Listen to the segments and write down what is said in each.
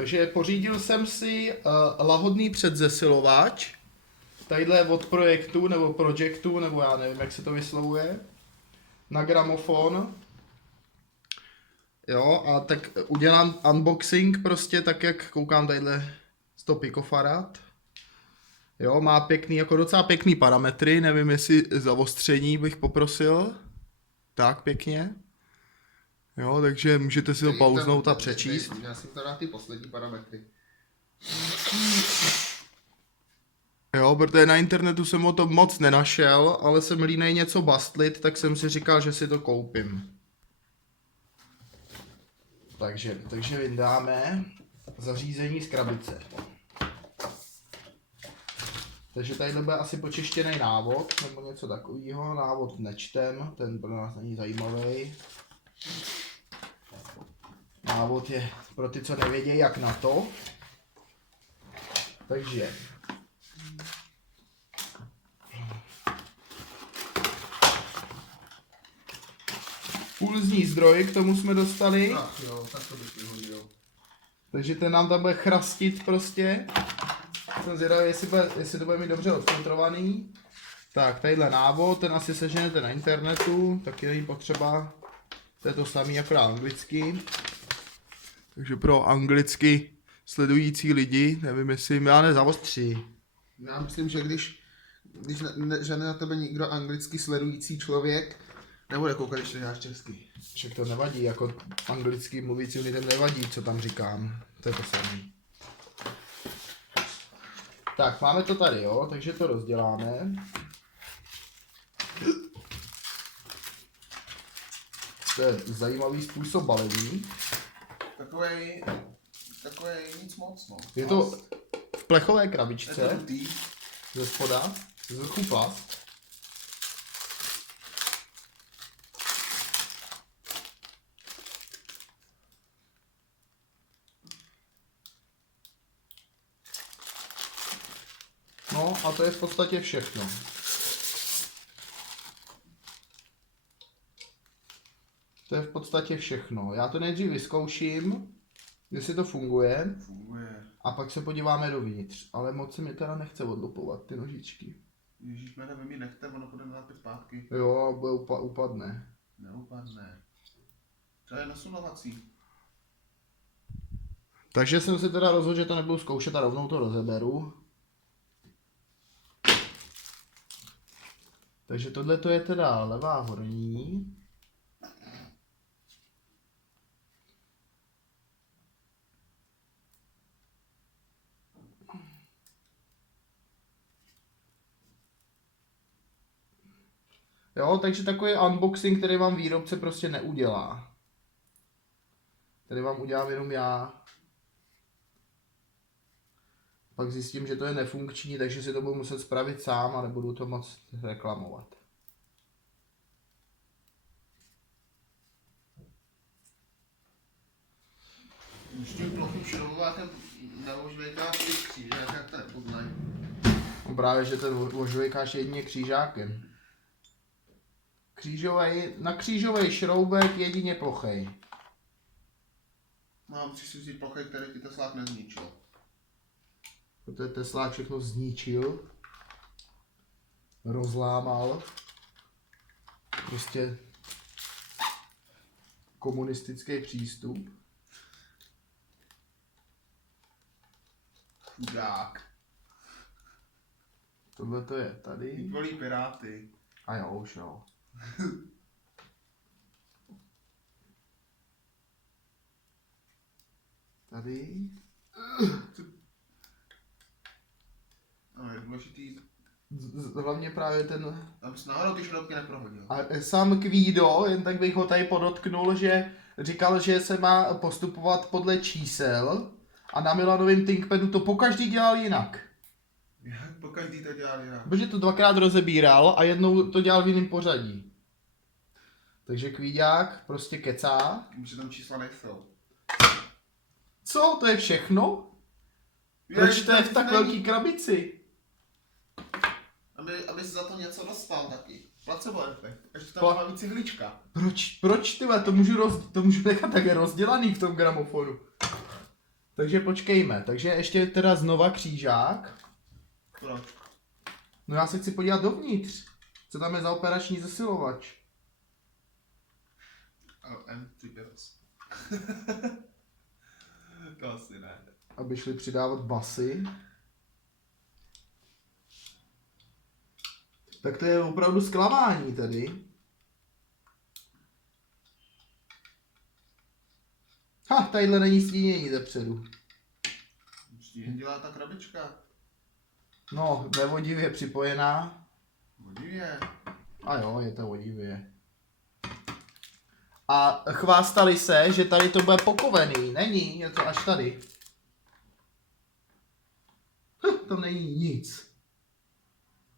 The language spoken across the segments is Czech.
Takže pořídil jsem si lahodný předzesilovač. Tadyhle od projektu, nebo projektu, nebo já nevím, jak se to vyslovuje. Na gramofon. Jo, a tak udělám unboxing prostě tak, jak koukám tadyhle 100 picofarad. Jo, má pěkný, jako docela pěkný parametry, nevím, jestli zaostření bych poprosil. Tak pěkně. Jo, takže můžete si to pauznout a přečíst. Já jsem to dal ty poslední parametry. Jo, protože na internetu jsem o tom moc nenašel, ale jsem línej něco bastlit, tak jsem si říkal, že si to koupím. Takže vyndáme zařízení z krabice. Takže tady bude asi počeštěný návod, nebo něco takového. Návod nečtem, ten pro nás není zajímavý. Návod je pro ty, co nevědějí, jak na to. Takže pulzní zdroj, k tomu jsme dostali. Ach jo, tak to bych vyhodil. Takže ten nám tam bude chrastit prostě. Jsem zvědavý, jestli to bude mít dobře odfiltrovaný. Tak, tadyhle návod, ten asi seženete na internetu, taky není potřeba. To je to samý, akorát anglicky. Takže pro anglicky sledující lidi, nevím, jestli jim já nezaostří. Já myslím, že když že na tebe nikdo anglicky sledující člověk, nebude koukat, když to děláš česky. Však to nevadí, jako anglicky mluvícím lidem nevadí, co tam říkám. To je to samé. Tak, máme to tady, jo, takže to rozděláme. To je zajímavý způsob balení. Takovej nic moc, no. Je to v plechové Je to krabičce, rutý. ze spoda, z vrchu plast. No a to je v podstatě všechno. To je v podstatě všechno. Já to nejdřív vyzkouším, jestli to funguje, Funguje. a pak se podíváme dovnitř. Ale moc se mi teda nechce odlupovat ty nožičky. Ježíšmene, vy mi nechte, ono bude nalepit zpátky. Jo, bude upadne. Neupadne. To je nasunovací. Takže jsem se teda rozhodl, že to nebudu zkoušet a rovnou to rozeberu. Takže tohle to je teda levá horní. Jo, takže takový unboxing, který vám výrobce prostě neudělá. Který vám udělám jenom já. Pak zjistím, že to je nefunkční, takže si to budu muset spravit sám a nebudu to moc reklamovat. S tím plochým šroubovákem neožvejkáš ty křížák, jak to nepoznají. No právě, že ten ožvejkáš jedině křížákem. Na křížový šroubek jedině plochej. Mám si vzít plochej, který ti teslák nezničil. Protože Teslák všechno zničil. Rozlámal. Prostě komunistický přístup. Chudák. Tohle to je tady. Volí piráty. A jo, už jo. Tady. No, je důležitý, Hlavně právě ten... aby jsi náhodou ty šroubky neprohodil. A sám Kvído, jen tak bych ho tady podotknul, že říkal, že se má postupovat podle čísel a na Milanovém ThinkPadu to pokaždý dělal jinak. Jak pokaždý to dělal jinak? Protože to dvakrát rozebíral a jednou to dělal v jiném pořadí. Takže Kvíďák prostě kecá. Že tam čísla nejsou. Co? To je všechno? Proč to je v tak velký krabici? Aby jsi za to něco dostal taky. Placebo efekt. Ještě tam má víc cihlička. Proč tyhle, to můžu nechat také rozdělaný v tom gramofonu. Takže počkejme, takže ještě teda znova křížák. Proč? No já se chci podívat dovnitř. Co tam je za operační zesilovač? LM Triggers. To asi ne. Aby šli přidávat basy. Tak to je opravdu zklamání tedy. Ha, tadyhle není stínění zepředu. Stín dělá ta krabička. No, nevodivě připojená. Vodivě. A jo, je to vodivě. A chvástali se, že tady to bude pokovený. Není, je to až tady. Tam není nic.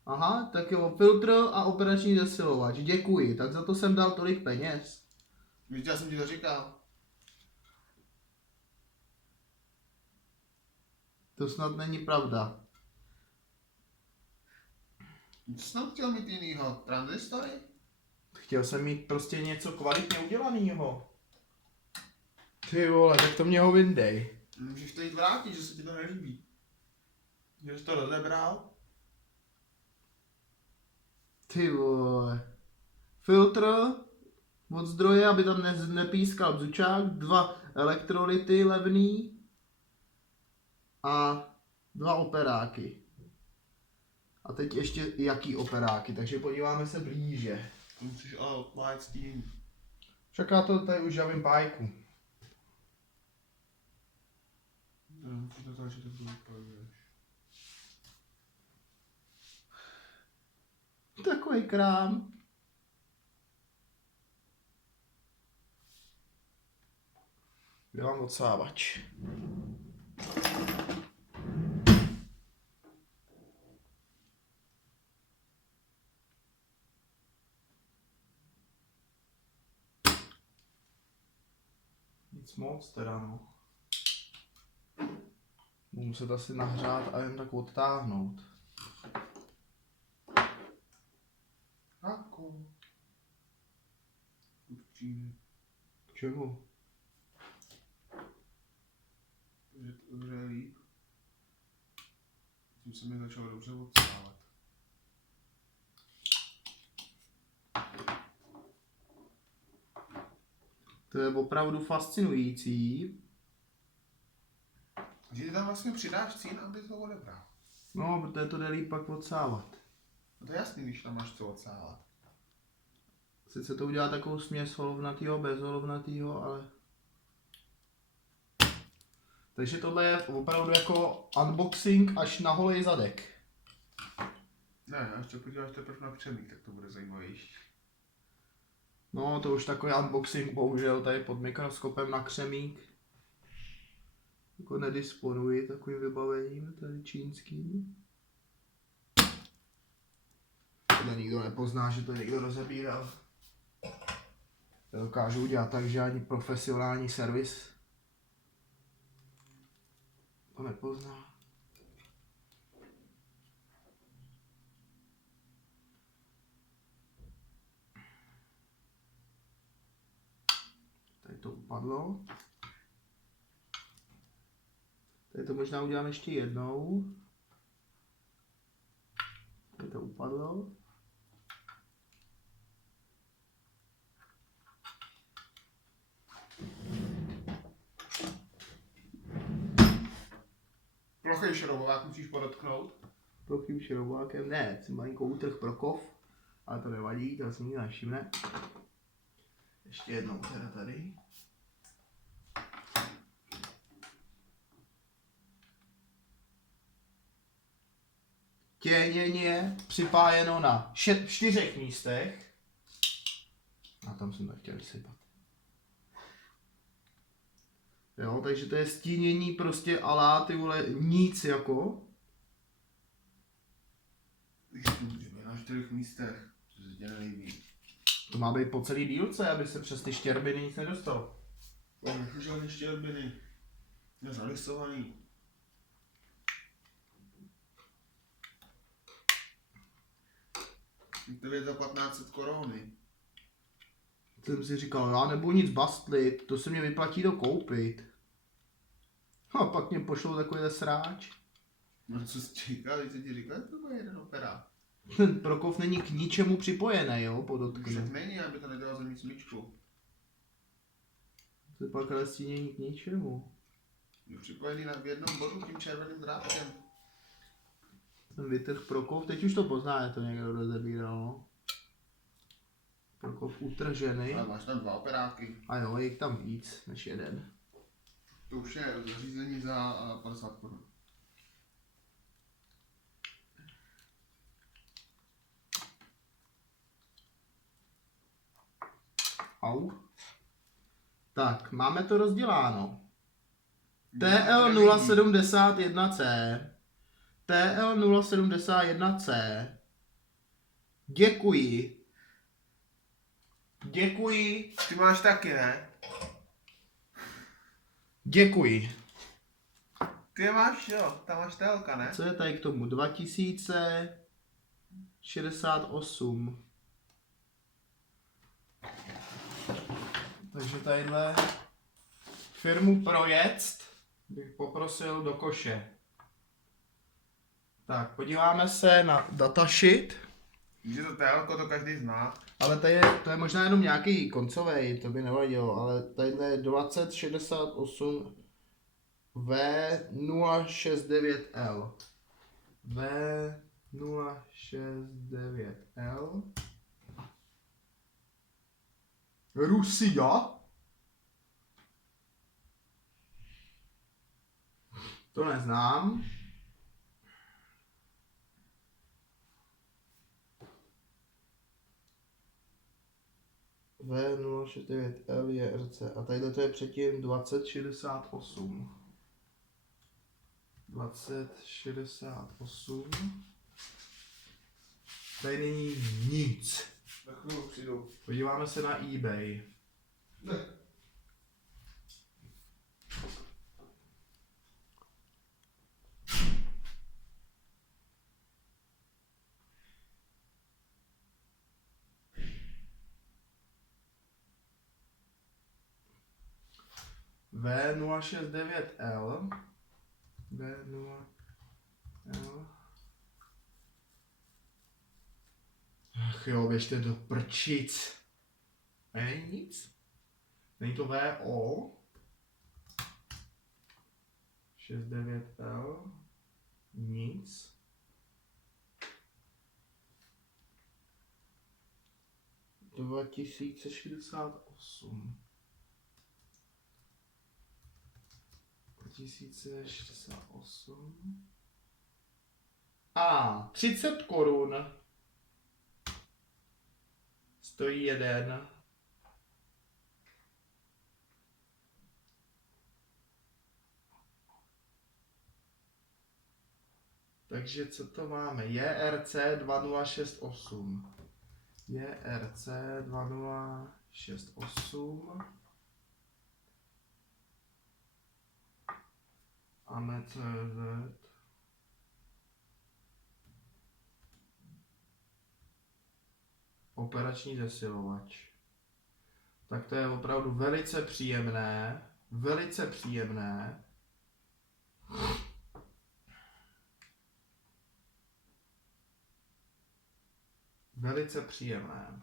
Aha, tak jo, filtr a operační zesilovač. Děkuji, tak za to jsem dal tolik peněz. Víš, já jsem ti to říkal. To snad není pravda. Co jsem chtěl mít jinýho? Transistory? Chtěl jsem mít prostě něco kvalitně udělanýho. Ty vole, tak to mě ho vyndej. Můžeš to jít vrátit, že se ti to nelíbí. Že jsi to rozebral? Ty vole. Filtr od zdroje, aby tam nepískal bzučák, 2 elektrolyty levný a 2 operáky. A teď ještě jaký operáky, takže podíváme se blíže. Musíš ale light steam. Však já to tady už javím pájku. Musíš to tak, že to vypaduješ. Takový krám. Kde mám odsávač? Nic moc teda no. Budu muset asi nahřát a jen tak odtáhnout. Ako? Určitě. K čemu? Že to hraje líp. Tím se mi začalo dobře odsávat. To je opravdu fascinující. Že ty tam vlastně přidáš cín, aby to odebral. No, protože to jde líp pak odsávat. No to je jasný, když tam máš co odsávat. Sice to udělá takovou směs holovnatýho, bez holovnatýho, ale... Takže tohle je opravdu jako unboxing až na holej zadek. Ne, až to podíváš teprve na přemík, tak to bude zajímavější. No, to už takový unboxing bohužel tady pod mikroskopem na křemík. Jako nedisponuji takovým vybavením tady čínským. Tohle nikdo nepozná, že to někdo rozebíral. To dokážu udělat tak, že ani profesionální servis to nepozná. Tady to upadlo. Tady to možná udělám ještě jednou. Tady to upadlo. Plochý šroubovák musíš podotknout. Plochým šroubákem, ne, jsem malinko útrh pro kov, ale to nevadí, to se nikdo nevšimne. Ještě jednou teda tady. Těněně připájeno na 4 místech. A tam jsem to chtěl vysypat. Jo, takže to je stínění prostě alá, ty vole, nic jako. Když to můžeme na 4 místech, co se tě nelíbí. To má být po celý dílce, aby se přes ty štěrbiny nic nedostalo. Už žádný štěrbiny. Je zalisovaný. To je za 1500 koruny. Jsem si říkal, já nebudu nic bastlit, to se mě vyplatí dokoupit. a pak mě pošlou takovýhle sráč. No co jsi čekal, když jsi ti říkal, že to bude jeden operák. Ten Prokov není k ničemu připojený, jo, Však podotknu. není, aby to nedělal za mít smyčku. To je pak ale stínění k ničemu. Je připojený v jednom bodu tím červeným drátkem. Ten vytrh Prokov, teď už to pozná, je to někdo rozebíral, no. Prokov utržený. Ale máš tam 2 operáky. A jo, je jich tam víc než jeden. To už je zařízení za 50 korun. Au. Tak, máme to rozděláno. TL071C, TL071C, děkuji. Děkuji. Ty máš taky, ne? Děkuji. Ty je máš, jo, tam máš telka, ne? Co je tady k tomu? 2068. Takže tadyhle firmu Project bych poprosil do koše. Tak, podíváme se na datasheet. Že to telko to každý zná. Ale to je možná jenom nějaký koncový, to by nevadilo, ale tadyhle je 2068 V069L. V069L. Rusia? To neznám. V069L je RC. A tadyhle to je předtím 2068. 2068. Tady není nic. Na chvíli přijdu. Podíváme se na eBay. V069L. V0L. Ach jo, běžte do prčic. Není nic. Není to VO. 69L. Nic. To 2068. 2068. A 30 korun. Stojí jeden. Takže co to máme? JRC 2068. JRC 2068. AMCZ. Operační zesilovač. Tak to je opravdu velice příjemné. Velice příjemné. Velice příjemné.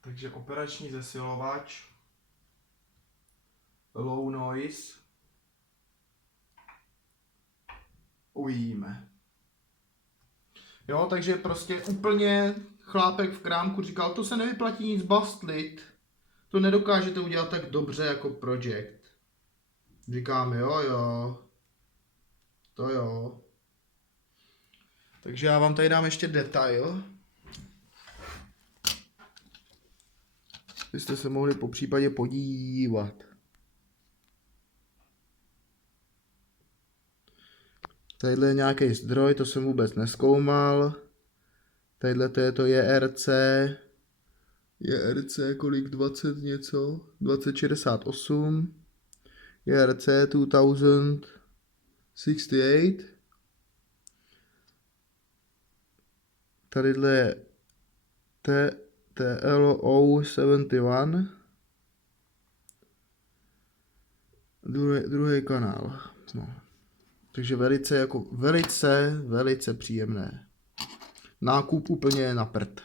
Takže operační zesilovač. Low noise. Uvidíme. Jo, takže prostě úplně chlápek v krámku říkal, to se nevyplatí nic bastlit. To nedokážete udělat tak dobře jako Project. Říkám, jo. To jo. Takže já vám tady dám ještě detail. Byste se mohli po případě podívat. Tadyhle je nějaký zdroj, to jsem vůbec nezkoumal. Tadyhle to je to JRC. JRC kolik? 20 něco? 2068. JRC 2068. Tadyhle je TLO 71. druhý kanál. No. Takže velice příjemné. Nákup úplně na prd.